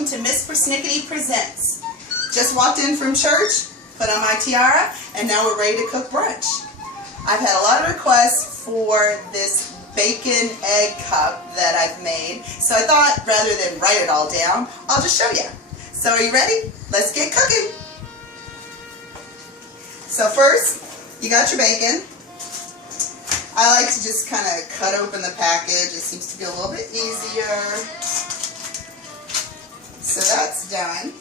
welcome to Miss Persnickety Presents. Just walked in from church, put on my tiara, and now we're ready to cook brunch. I've had a lot of requests for this bacon egg cup that I've made, so I thought rather than write it all down, I'll just show you. So are you ready? Let's get cooking. So first, you got your bacon. I like to just kind of cut open the package. It seems to be a little bit easier. So that's done.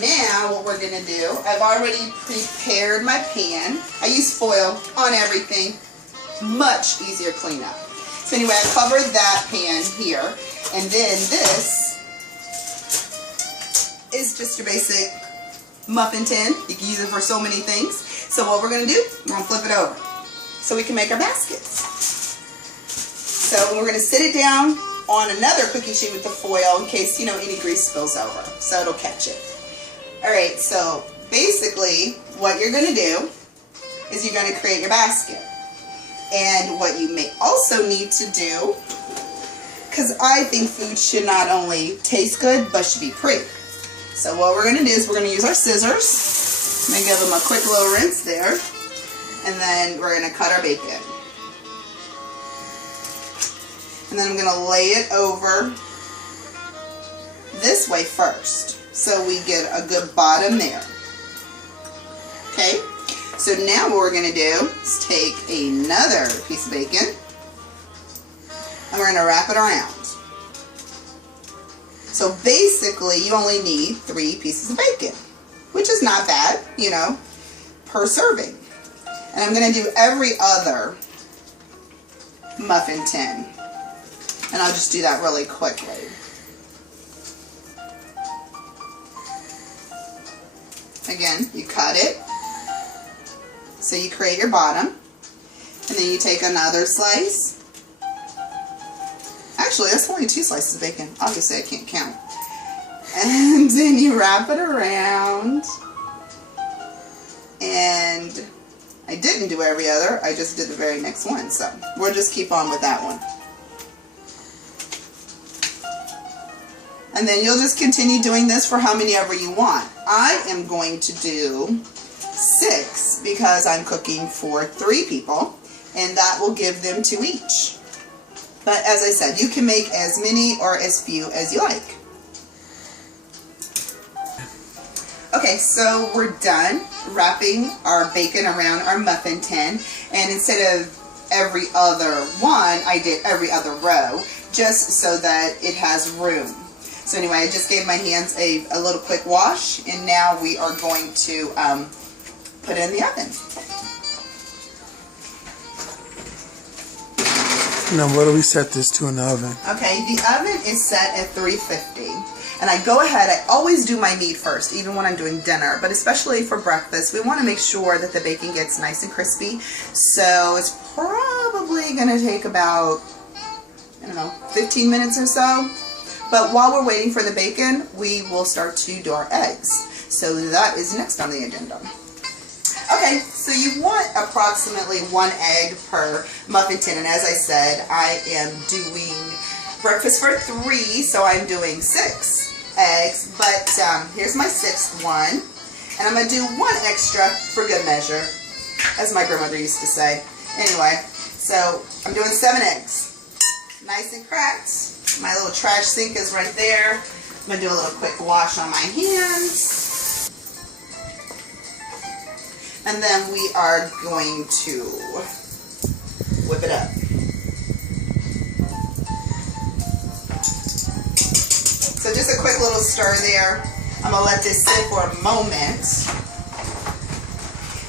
Now what we're going to do, I've already prepared my pan. I use foil on everything. Much easier cleanup. So anyway, I covered that pan here. And then this is just your basic muffin tin. You can use it for so many things. So what we're going to do, we're going to flip it over so we can make our baskets. So we're going to sit it down on another cookie sheet with the foil in case, you know, any grease spills over. So it'll catch it. Alright, so basically what you're going to do is you're going to create your basket. And what you may also need to do, because I think food should not only taste good, but should be pretty. So what we're going to do is we're going to use our scissors. I'm going to give them a quick little rinse there. And then we're going to cut our bacon. And then I'm going to lay it over this way first, so we get a good bottom there. Okay, so now what we're going to do is take another piece of bacon and we're going to wrap it around. So basically you only need 3 pieces of bacon, which is not bad, you know, per serving. And I'm going to do every other muffin tin. And I'll just do that really quickly. Again, you cut it. So you create your bottom. And then you take another slice. Actually, that's only 2 slices of bacon. Obviously, I can't count. And then you wrap it around. And I didn't do every other. I just did the very next one. So we'll just keep on with that one. And then you'll just continue doing this for how many ever you want. I am going to do 6 because I'm cooking for 3 people, and that will give them 2 each. But as I said, you can make as many or as few as you like. Okay, so we're done wrapping our bacon around our muffin tin, and instead of every other one, I did every other row, just so that it has room. So anyway, I just gave my hands a little quick wash, and now we are going to put it in the oven. Now what do we set this to in the oven? Okay, the oven is set at 350. And I go ahead, I always do my meat first, even when I'm doing dinner, but especially for breakfast, we want to make sure that the bacon gets nice and crispy. So it's probably going to take about, I don't know, 15 minutes or so. But while we're waiting for the bacon, we will start to do our eggs. So that is next on the agenda. Okay, so you want approximately 1 egg per muffin tin. And as I said, I am doing breakfast for 3, so I'm doing 6 eggs. But here's my 6th one. And I'm going to do 1 extra for good measure, as my grandmother used to say. Anyway, so I'm doing 7 eggs. Nice and cracked. My little trash sink is right there. I'm going to do a little quick wash on my hands. And then we are going to whip it up. So just a quick little stir there. I'm going to let this sit for a moment.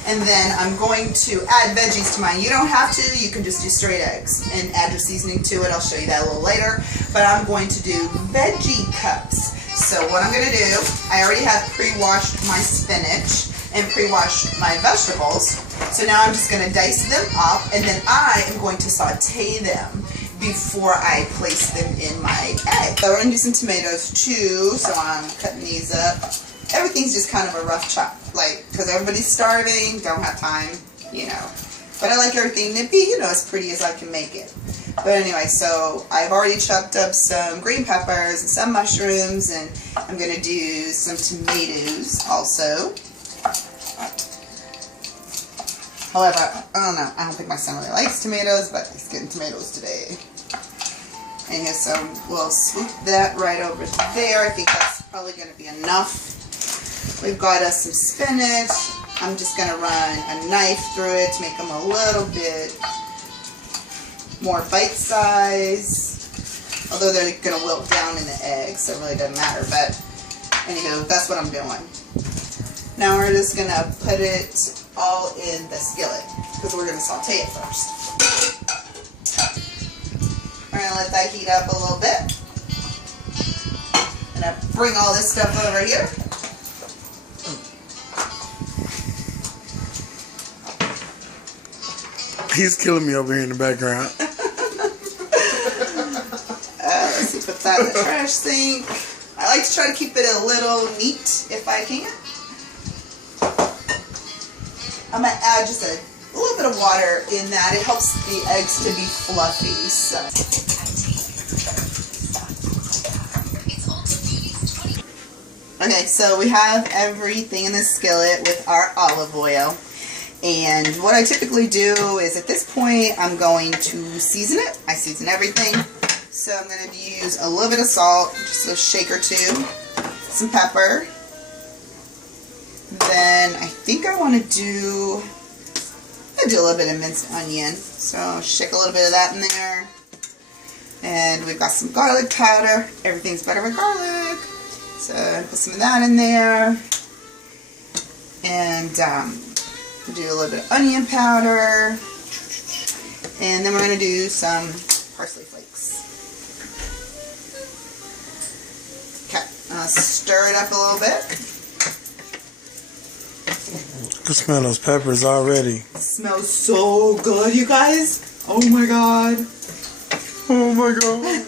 And then I'm going to add veggies to mine. You don't have to, you can just do straight eggs and add your seasoning to it. I'll show you that a little later. But I'm going to do veggie cups. So what I'm going to do, I already have pre-washed my spinach and pre-washed my vegetables. So now I'm just going to dice them up, and then I am going to saute them before I place them in my egg. So we're going to do some tomatoes too, so I'm cutting these up. Everything's just kind of a rough chop, like, because everybody's starving, don't have time, you know. But I like everything to be, you know, as pretty as I can make it. But anyway, so I've already chopped up some green peppers and some mushrooms, and I'm going to do some tomatoes also. However, I don't know, I don't think my son really likes tomatoes, but he's getting tomatoes today. And yeah, so we'll swoop that right over there. I think that's probably going to be enough. We've got us some spinach. I'm just going to run a knife through it to make them a little bit more bite size. Although they're going to wilt down in the egg, so it really doesn't matter. But anywho, that's what I'm doing. Now we're just going to put it all in the skillet because we're going to saute it first. We're going to let that heat up a little bit. I'm going to bring all this stuff over here. He's killing me over here in the background. Let's see, put that in the trash sink. I like to try to keep it a little neat if I can. I'm going to add just a little bit of water in that. It helps the eggs to be fluffy. So. Okay, so we have everything in the skillet with our olive oil. And what I typically do is at this point, I'm going to season it. I season everything. So I'm going to use a little bit of salt, just a shake or two, some pepper. Then I think I want to do a little bit of minced onion. So shake a little bit of that in there. And we've got some garlic powder. Everything's better with garlic. So put some of that in there. And do a little bit of onion powder. And then we're going to do some parsley flakes. Okay, stir it up a little bit. I can smell those peppers already. It smells so good, you guys. Oh my god. Oh my god.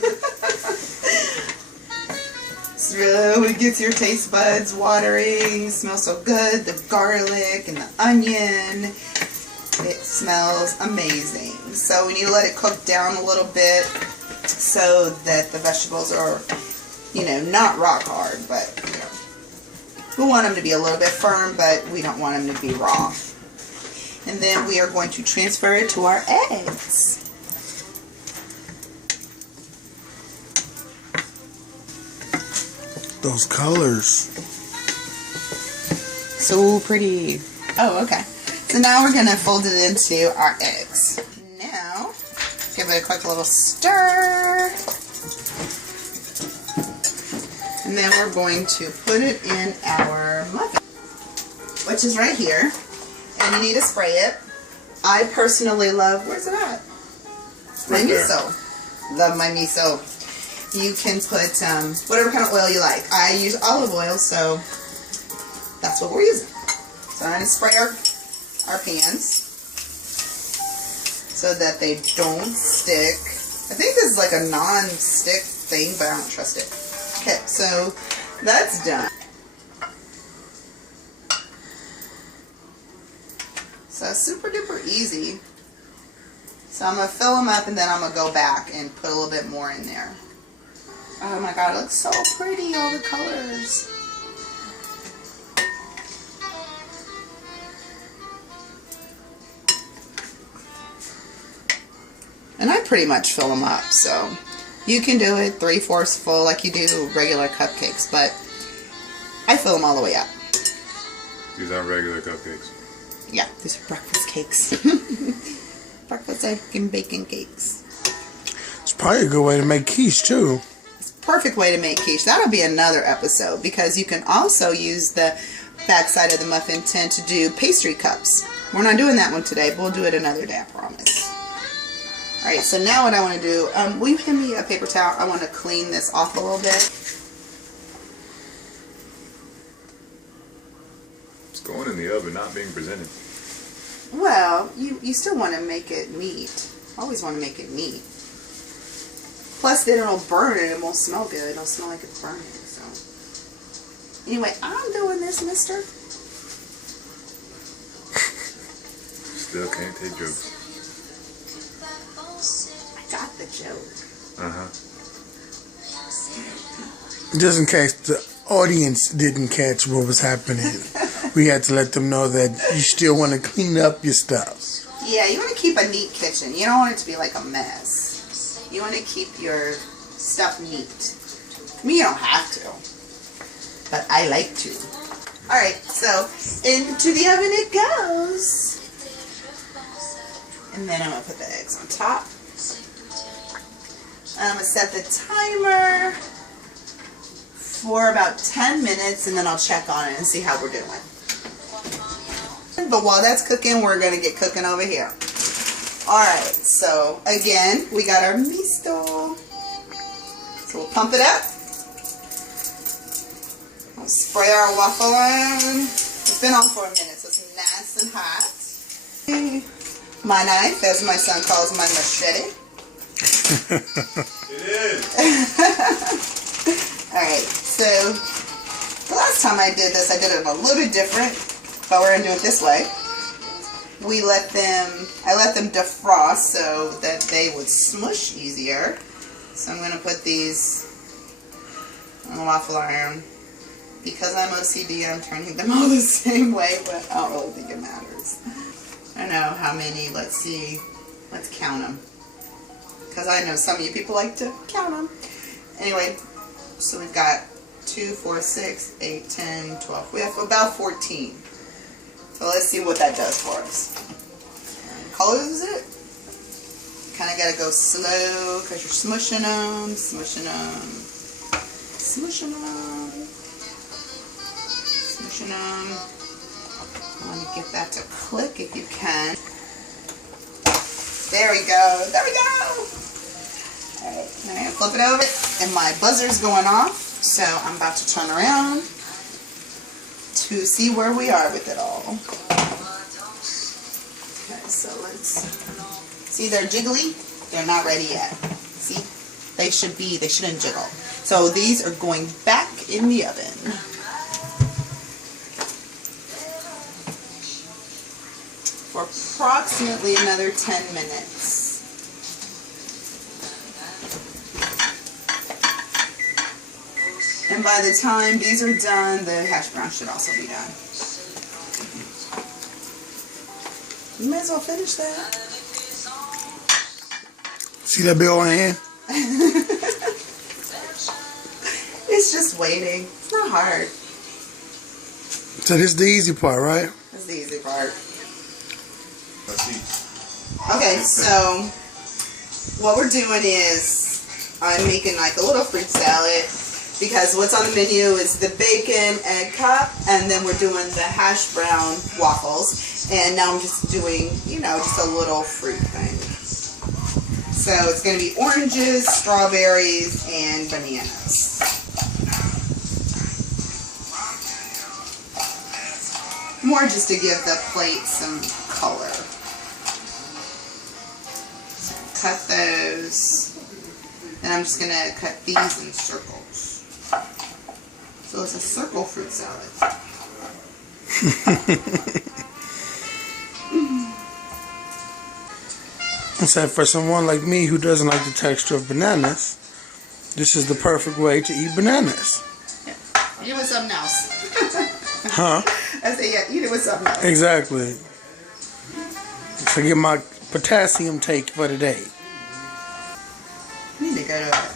This really gets your taste buds watering. It smells so good. The garlic and the onion. It smells amazing. So we need to let it cook down a little bit so that the vegetables are, you know, not rock hard, but you know, we want them to be a little bit firm, but we don't want them to be raw. And then we are going to transfer it to our eggs. Those colors. So pretty. Oh, okay. So now we're going to fold it into our eggs. Now, give it a quick little stir. And then we're going to put it in our muffin, which is right here. And you need to spray it. I personally love, where's it at? My miso. Love my miso. You can put whatever kind of oil you like. I use olive oil, so that's what we're using. So I'm going to spray our pans so that they don't stick. I think this is like a non-stick thing, but I don't trust it. Okay, so that's done. So super duper easy. So I'm going to fill them up and then I'm going to go back and put a little bit more in there. Oh my god, it looks so pretty, all the colors. And I pretty much fill them up, so you can do it 3/4 full like you do regular cupcakes, but I fill them all the way up. These aren't regular cupcakes. Yeah, these are breakfast cakes. Breakfast egg and bacon cakes. It's probably a good way to make quiche too. Perfect way to make quiche. That'll be another episode because you can also use the backside of the muffin tin to do pastry cups. We're not doing that one today, but we'll do it another day, I promise. Alright, so now what I want to do, will you hand me a paper towel? I want to clean this off a little bit. It's going in the oven, not being presented. Well, you still want to make it neat. Always want to make it neat. Plus, then it'll burn and it won't smell good. It'll smell like it's burning. So, anyway, I'm doing this, mister. Still can't take jokes. I got this. joke. Uh-huh. Just in case the audience didn't catch what was happening, we had to let them know that you still want to clean up your stuff. Yeah, you want to keep a neat kitchen. You don't want it to be like a mess. You want to keep your stuff neat. Me, you don't have to, but I like to. Alright, so into the oven it goes. And then I'm going to put the eggs on top. I'm going to set the timer for about 10 minutes, and then I'll check on it and see how we're doing. But while that's cooking, we're going to get cooking over here. Alright, so again, we got our misto. So we'll pump it up. We'll spray our waffle iron. It's been on for a minute, so it's nice and hot. My knife, as my son calls my machete. It is. Alright, so the last time I did this, I did it a little bit different, but we're going to do it this way. I let them defrost so that they would smush easier. So I'm going to put these on the waffle iron. Because I'm OCD, I'm turning them all the same way, but I don't really think it matters. I don't know how many, let's see, let's count them. Because I know some of you people like to count them. Anyway, so we've got 2, 4, 6, 8, 10, 12. We have about 14. So let's see what that does for us. Close it. Kind of got to go slow because you're smushing them, smushing them, smushing them, smushing them. I want to get that to click if you can. There we go. There we go. Alright, now I'm going to flip it over. And my buzzer's going off. So I'm about to turn around to see where we are with it all. Okay, so let's see, they're jiggly. They're not ready yet. See? They shouldn't jiggle. So these are going back in the oven. For approximately another 10 minutes. And by the time these are done, the hash brown should also be done. You may as well finish that. See that big old hand? It's just waiting. It's not hard. So this is the easy part, right? That's the easy part. Let's see. Okay, so what we're doing is I'm making like a little fruit salad because what's on the menu is the bacon egg cup, and then we're doing the hash brown waffles, and now I'm just doing, you know, just a little fruit thing. So it's going to be oranges, strawberries, and bananas. More just to give the plate some color. So cut those. And I'm just going to cut these in circles. So it's a circle fruit salad. So for someone like me who doesn't like the texture of bananas, this is the perfect way to eat bananas. Yeah. Eat it with something else. Huh? I say, yeah, eat it with something else. Exactly. To get my potassium take for the day. I need to go to a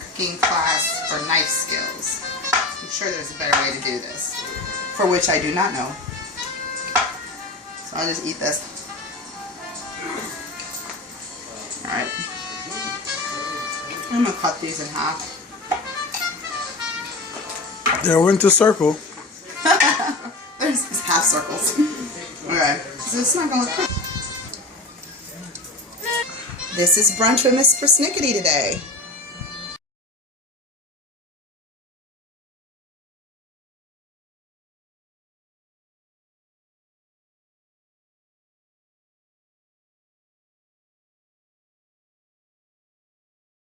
cooking class for knife skills. I'm sure there's a better way to do this, for which I do not know. So I'll just eat this. Alright. I'm going to cut these in half. There went the circle. There's half circles. Okay. So it's not going to cook. This is Brunch with Miss Persnickety today.